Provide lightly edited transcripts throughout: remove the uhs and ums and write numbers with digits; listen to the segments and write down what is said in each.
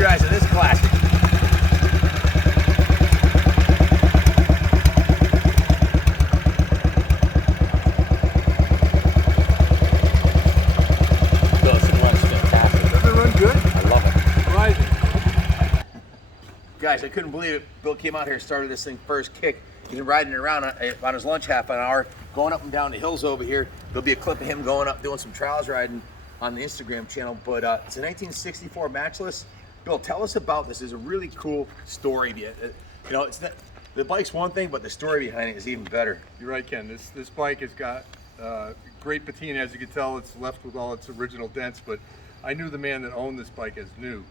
your eyes on this classic. This thing runs fantastic. Does it run good? I love it. Rising. Guys, I couldn't believe it. Bill came out here, started this thing first kick. He's been riding it around on his lunch half an hour, going up and down the hills over here. There'll be a clip of him going up, doing some trials riding on the Instagram channel. But it's a 1964 Matchless. Bill, tell us about this. There's a really cool story. You know, it's not, the bike's one thing, but the story behind it is even better. You're right, Ken. This bike has got great patina. As you can tell, it's left with all its original dents, but I knew the man that owned this bike as new.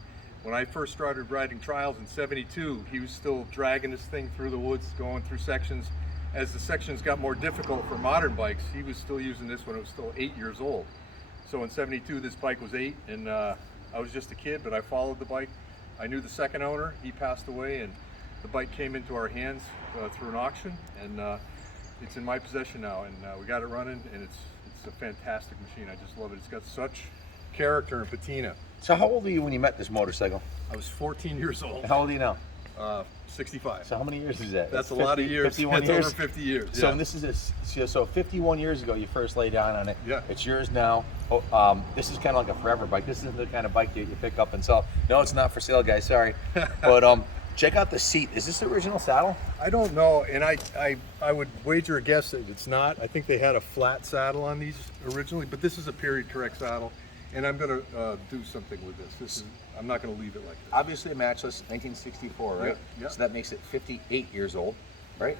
When I first started riding trials in '72, he was still dragging this thing through the woods, going through sections. As the sections got more difficult for modern bikes, he was still using this when it was still 8 years old. So in '72, this bike was 8, and I was just a kid, but I followed the bike. I knew the second owner. He passed away, and the bike came into our hands through an auction, and it's in my possession now, and we got it running, and it's a fantastic machine. I just love it. It's got such character and patina. So how old were you when you met this motorcycle? I was 14 years old. How old are you now? 65. So how many years is that? That's a lot of years. 51 That's years? over 50 years. So Yeah. this is so 51 years ago you first laid down on it. Yeah. It's yours now. Oh, this is kind of like a forever bike. This isn't the kind of bike you pick up and sell. No, it's not for sale, guys. Sorry. But check out the seat. Is this the original saddle? I don't know, and I would wager a guess that it's not. I think they had a flat saddle on these originally, but this is a period correct saddle, and I'm going to do something with this. I'm not going to leave it like this. Obviously a Matchless, 1964, right? Yeah. So that makes it 58 years old, right?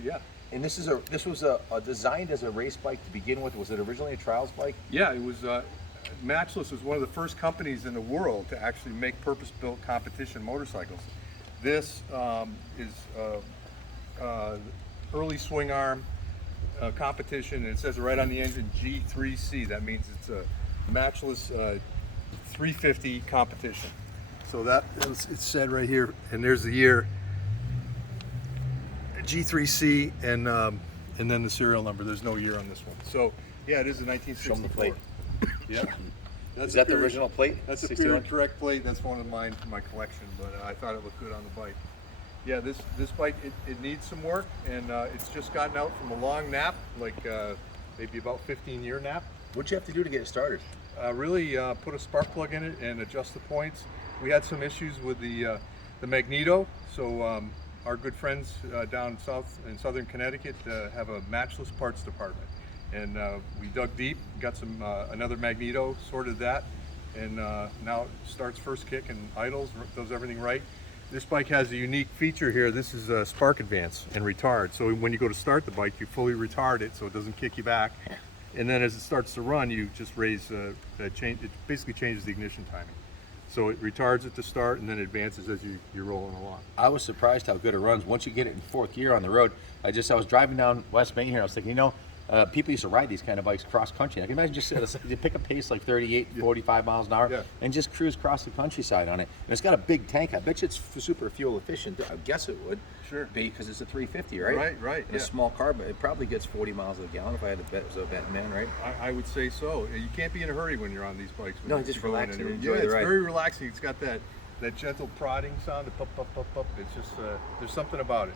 Yeah. And this was designed as a race bike to begin with. Was it originally a trials bike? Yeah, it was. Matchless was one of the first companies in the world to actually make purpose-built competition motorcycles. This is early swing arm competition, and it says right on the engine G3C. That means it's a Matchless 350 competition. So that it's said right here, and there's the year G3C, and then the serial number. There's no year on this one. So yeah, it is a 1964. Show 'em the plate. Yeah. Is that the original plate? That's a 61? period correct plate. That's one of mine for my collection, but I thought it looked good on the bike. Yeah, this bike, it needs some work, and it's just gotten out from a long nap, like maybe about 15-year nap. What'd you have to do to get it started? Really put a spark plug in it and adjust the points. We had some issues with the magneto, so our good friends down south in southern Connecticut have a Matchless parts department. And we dug deep, got some another magneto, sorted that, and now it starts first kick and idles, does everything right. This bike has a unique feature here. This is a spark advance and retard. So when you go to start the bike, you fully retard it so it doesn't kick you back. And then as it starts to run, you just raise change. It basically changes the ignition timing. So it retards it to start and then advances as you're rolling along. I was surprised how good it runs. Once you get it in fourth gear on the road, I was driving down West Main here. I was thinking, people used to ride these kind of bikes cross country. I can imagine just you pick a pace like 38, 45 miles an hour and just cruise across the countryside on it. And it's got a big tank. I bet you it's super fuel efficient. I guess it would. Sure. Because it's a 350, right? Right. And a small car, but it probably gets 40 miles a gallon if I had to bet it was a betting man, right? I would say so. You can't be in a hurry when you're on these bikes. No, just relax and enjoy the it's ride. very relaxing. It's got that gentle prodding sound, the pop, pop, pop, pop. It's just there's something about it.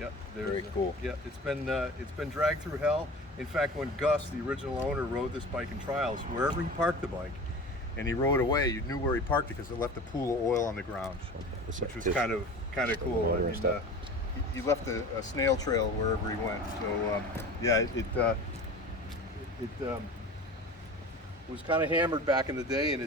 Yep. Very cool. Yeah, it's been dragged through hell. In fact, when Gus, the original owner, rode this bike in trials, wherever he parked the bike, and he rode away, you knew where he parked it because it left a pool of oil on the ground, which was kind of cool. I mean, he left a snail trail wherever he went. So yeah, it was kind of hammered back in the day, and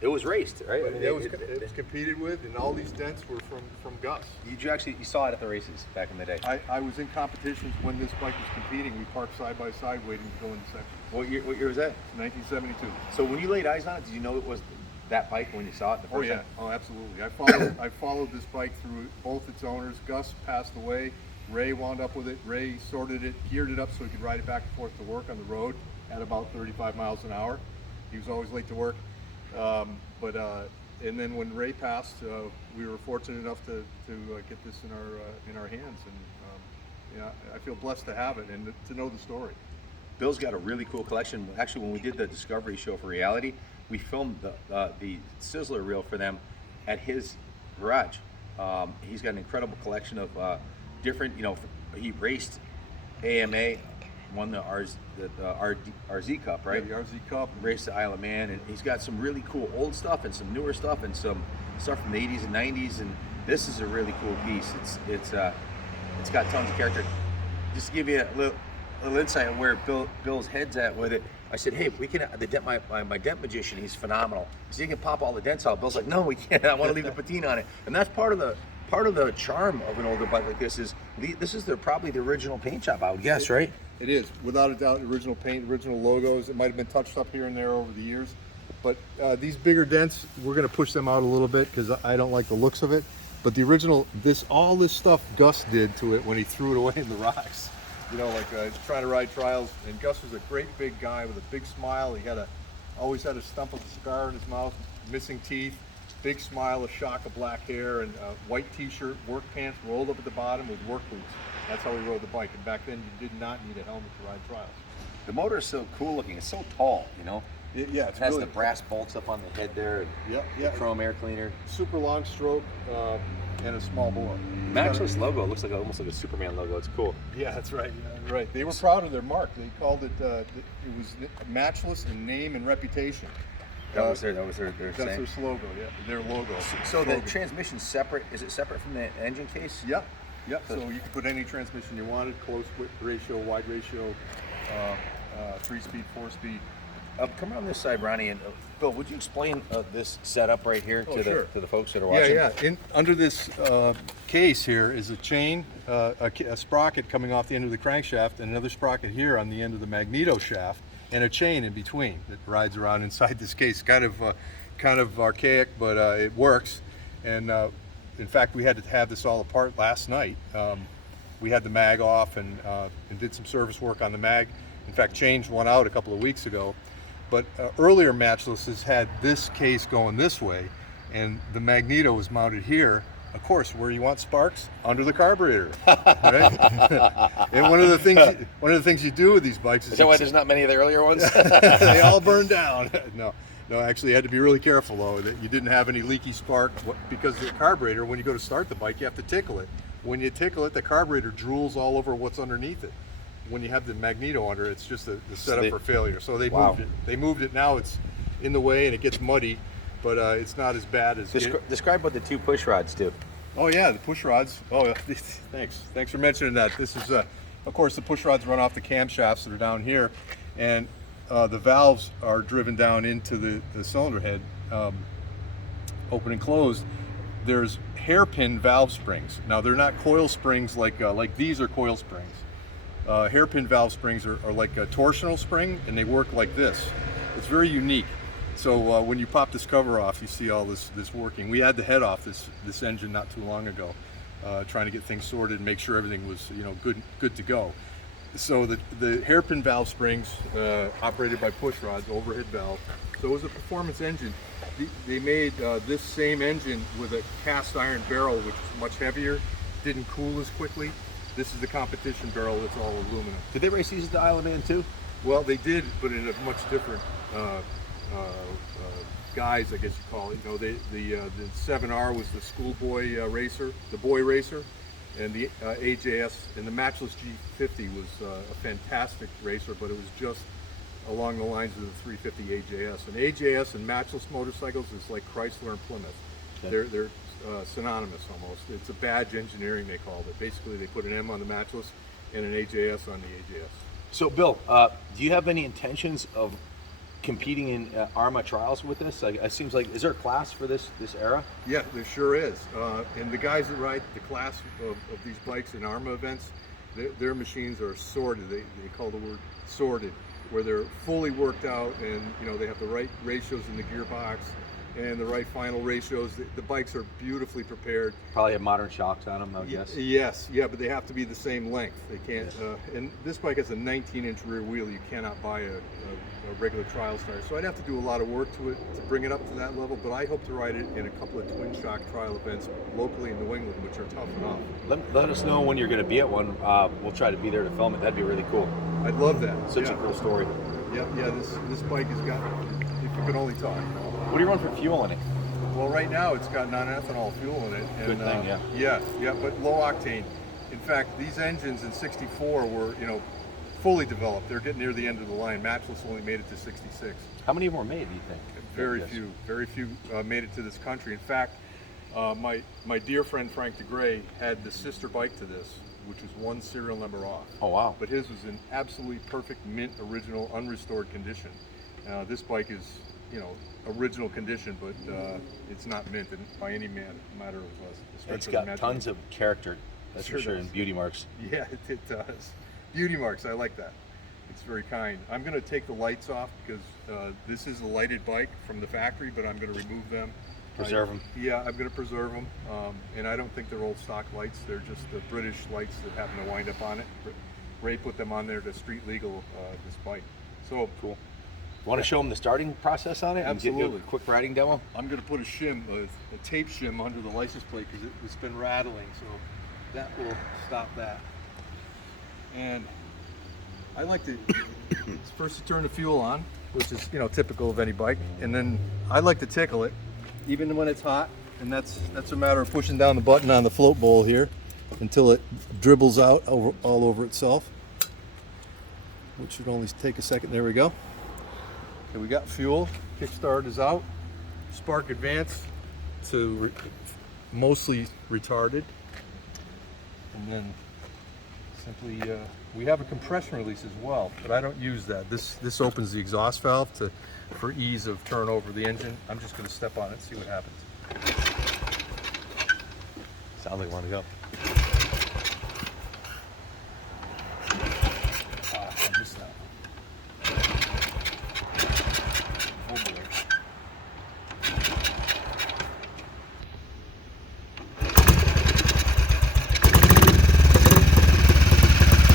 it was raced, right? I mean, it was competed with, and all these dents were from Gus. You saw it at the races back in the day. I was in competitions when this bike was competing. We parked side by side waiting to go in the section. What year was that? 1972. So when you laid eyes on it, did you know it was that bike when you saw it the first time? Oh, absolutely. I followed this bike through both its owners. Gus passed away. Ray wound up with it. Ray sorted it, geared it up so he could ride it back and forth to work on the road at about 35 miles an hour. He was always late to work. And then when Ray passed, we were fortunate enough to get this in our hands, and I feel blessed to have it and to know the story. Bill's got a really cool collection. Actually, when we did the Discovery show for reality, we filmed the Sizzler reel for them at his garage. He's got an incredible collection of different, he raced AMA, won the RZ Cup, right? Yeah, the RZ Cup. Raced the Isle of Man, and he's got some really cool old stuff and some newer stuff and some stuff from the 80s and 90s, and this is a really cool piece. It's got tons of character. Just to give you a little insight on where Bill's head's at with it. I said, hey, we can. My dent magician, he's phenomenal. He said, you can pop all the dents out. Bill's like, no, we can't. I want to leave the patina on it, and that's part of the charm of an older bike like this is probably the original paint job, I would guess, right? It is, without a doubt, original paint, original logos. It might have been touched up here and there over the years, but these bigger dents, we're going to push them out a little bit because I don't like the looks of it. But the original, all this stuff Gus did to it when he threw it away in the rocks. Trying to ride trials, and Gus was a great big guy with a big smile. He always had a stump of a cigar in his mouth, missing teeth, big smile, a shock of black hair, and a white t-shirt, work pants rolled up at the bottom with work boots. That's how he rode the bike, and back then you did not need a helmet to ride trials. The motor is so cool looking. It's so tall, It has really, the brass bolts up on the head there. And yeah. Chrome air cleaner. Super long stroke and a small bore. Matchless logo. It looks like almost like a Superman logo. It's cool. Yeah, that's right. Yeah, right. They were proud of their mark. They called it. It was matchless in name and reputation. That was their That's saying. their slogan. Yeah, their logo. So the transmission's separate. Is it separate from the engine case? Yeah. So you can put any transmission you wanted, close ratio, wide ratio, 3-speed, 4-speed. Come around this side, Ronnie, and Bill, would you explain this setup right here Sure. to the folks that are watching? Yeah. Under this case here is a chain, a sprocket coming off the end of the crankshaft, and another sprocket here on the end of the magneto shaft, and a chain in between that rides around inside this case. Kind of archaic, but it works. And in fact, we had to have this all apart last night. We had the mag off and did some service work on the mag. In fact, changed one out a couple of weeks ago. But earlier Matchlesses had this case going this way, and the magneto was mounted here. Of course, where you want sparks, under the carburetor, right? And one of the things you do with these bikes is that why there's not many of the earlier ones? they all burn down. No, actually, you had to be really careful though that you didn't have any leaky spark because the carburetor, when you go to start the bike, you have to tickle it. When you tickle it, the carburetor drools all over what's underneath it. When you have the magneto under, it's just the setup for failure. So they moved it. They moved it. Now it's in the way and it gets muddy, but it's not as bad as. Describe what the two push rods do. Oh yeah, the push rods. Oh, thanks for mentioning that. This is, of course, the push rods run off the camshafts that are down here, and the valves are driven down into the cylinder head, open and closed. There's hairpin valve springs. Now they're not coil springs like these are coil springs. Hairpin valve springs are like a torsional spring, and they work like this. It's very unique. So when you pop this cover off, you see all this working. We had the head off this engine not too long ago, trying to get things sorted and make sure everything was good to go. So the hairpin valve springs operated by push rods, overhead valve. So it was a performance engine. They made this same engine with a cast iron barrel, which is much heavier, didn't cool as quickly. This is the competition barrel that's all aluminum. Did they race these at the Isle of Man too? Well, they did, but in a much different guise, I guess you call it. The 7R was the schoolboy racer, the boy racer, and the AJS and the Matchless G50 was a fantastic racer, but it was just along the lines of the 350 AJS. And AJS and Matchless motorcycles is like Chrysler and Plymouth. Okay. They're synonymous almost. It's a badge engineering, they called it. Basically, they put an M on the Matchless and an AJS on the AJS. So, Bill, do you have any intentions of competing in ARMA trials with this? It seems like, is there a class for this era? Yeah, there sure is. And the guys that ride the class of these bikes in ARMA events, their machines are sorted. They call the word sorted, where they're fully worked out, and they have the right ratios in the gearbox and the right final ratios. The bikes are beautifully prepared. Probably have modern shocks on them, I guess. Yes, yeah, but they have to be the same length. They can't. And this bike has a 19-inch rear wheel. You cannot buy a regular trial starter. So I'd have to do a lot of work to it to bring it up to that level. But I hope to ride it in a couple of twin shock trial events locally in New England, which are tough enough. Let us know when you're going to be at one. We'll try to be there to film it. That'd be really cool. I'd love that. Such a cool story. Yeah. This bike has got. you can only talk. What do you run for fuel in it? Well, right now it's got non-ethanol fuel in it. And, Good thing, yeah. Yeah, but low octane. In fact, these engines in '64 were, fully developed. They're getting near the end of the line. Matchless only made it to '66. How many of them were made, do you think? Very few made it to this country. In fact, my dear friend Frank DeGray had the sister bike to this, which was one serial number off. Oh, wow. But his was in absolutely perfect mint, original, unrestored condition. This bike is, original condition, but it's not mint by any matter of us. It's got tons of character, that's Sure for sure, does. and beauty marks. Yeah, it does. Beauty marks, I like that. It's very kind. I'm going to take the lights off because this is a lighted bike from the factory, but I'm going to remove them. Preserve them. Yeah, I'm going to preserve them. And I don't think they're old stock lights. They're just the British lights that happen to wind up on it. Ray put them on there to street legal this bike. So Cool. Want to show them the starting process on it? And give Absolutely. you a quick riding demo? I'm going to put a shim, a tape shim under the license plate because it's been rattling. So that will stop that. And I like to first to turn the fuel on, which is typical of any bike, and then I like to tickle it, even when it's hot. And that's a matter of pushing down the button on the float bowl here until it dribbles out all over itself, which should only take a second. There we go. Okay, we got fuel. Kickstart is out. Spark advance to mostly retarded, and then simply we have a compression release as well, but I don't use that. This opens the exhaust valve for ease of turnover of the engine. I'm just going to step on it and see what happens. Sounds like I want to go. I missed that. Oh boy.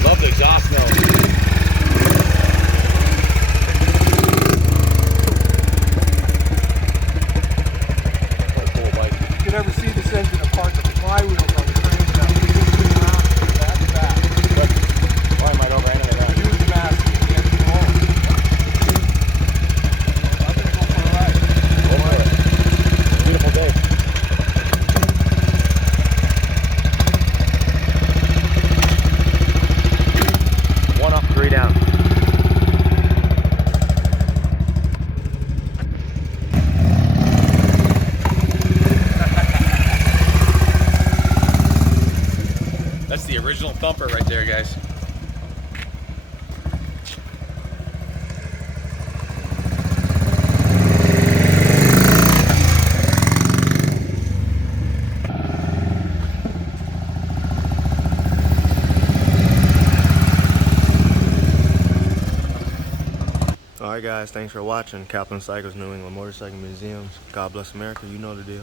Love the exhaust now. You can never see this engine apart, but the flywheels on the crankshaft, we just spin around from back to back. Why might overhang it like that? Huge mass, you can't get home. I'm gonna go for a ride. Go for it. Beautiful day. One up, three down. That's the original thumper right there, guys. Alright guys, thanks for watching. Kaplan Cycles, New England Motorcycle Museums. God bless America, you know the deal.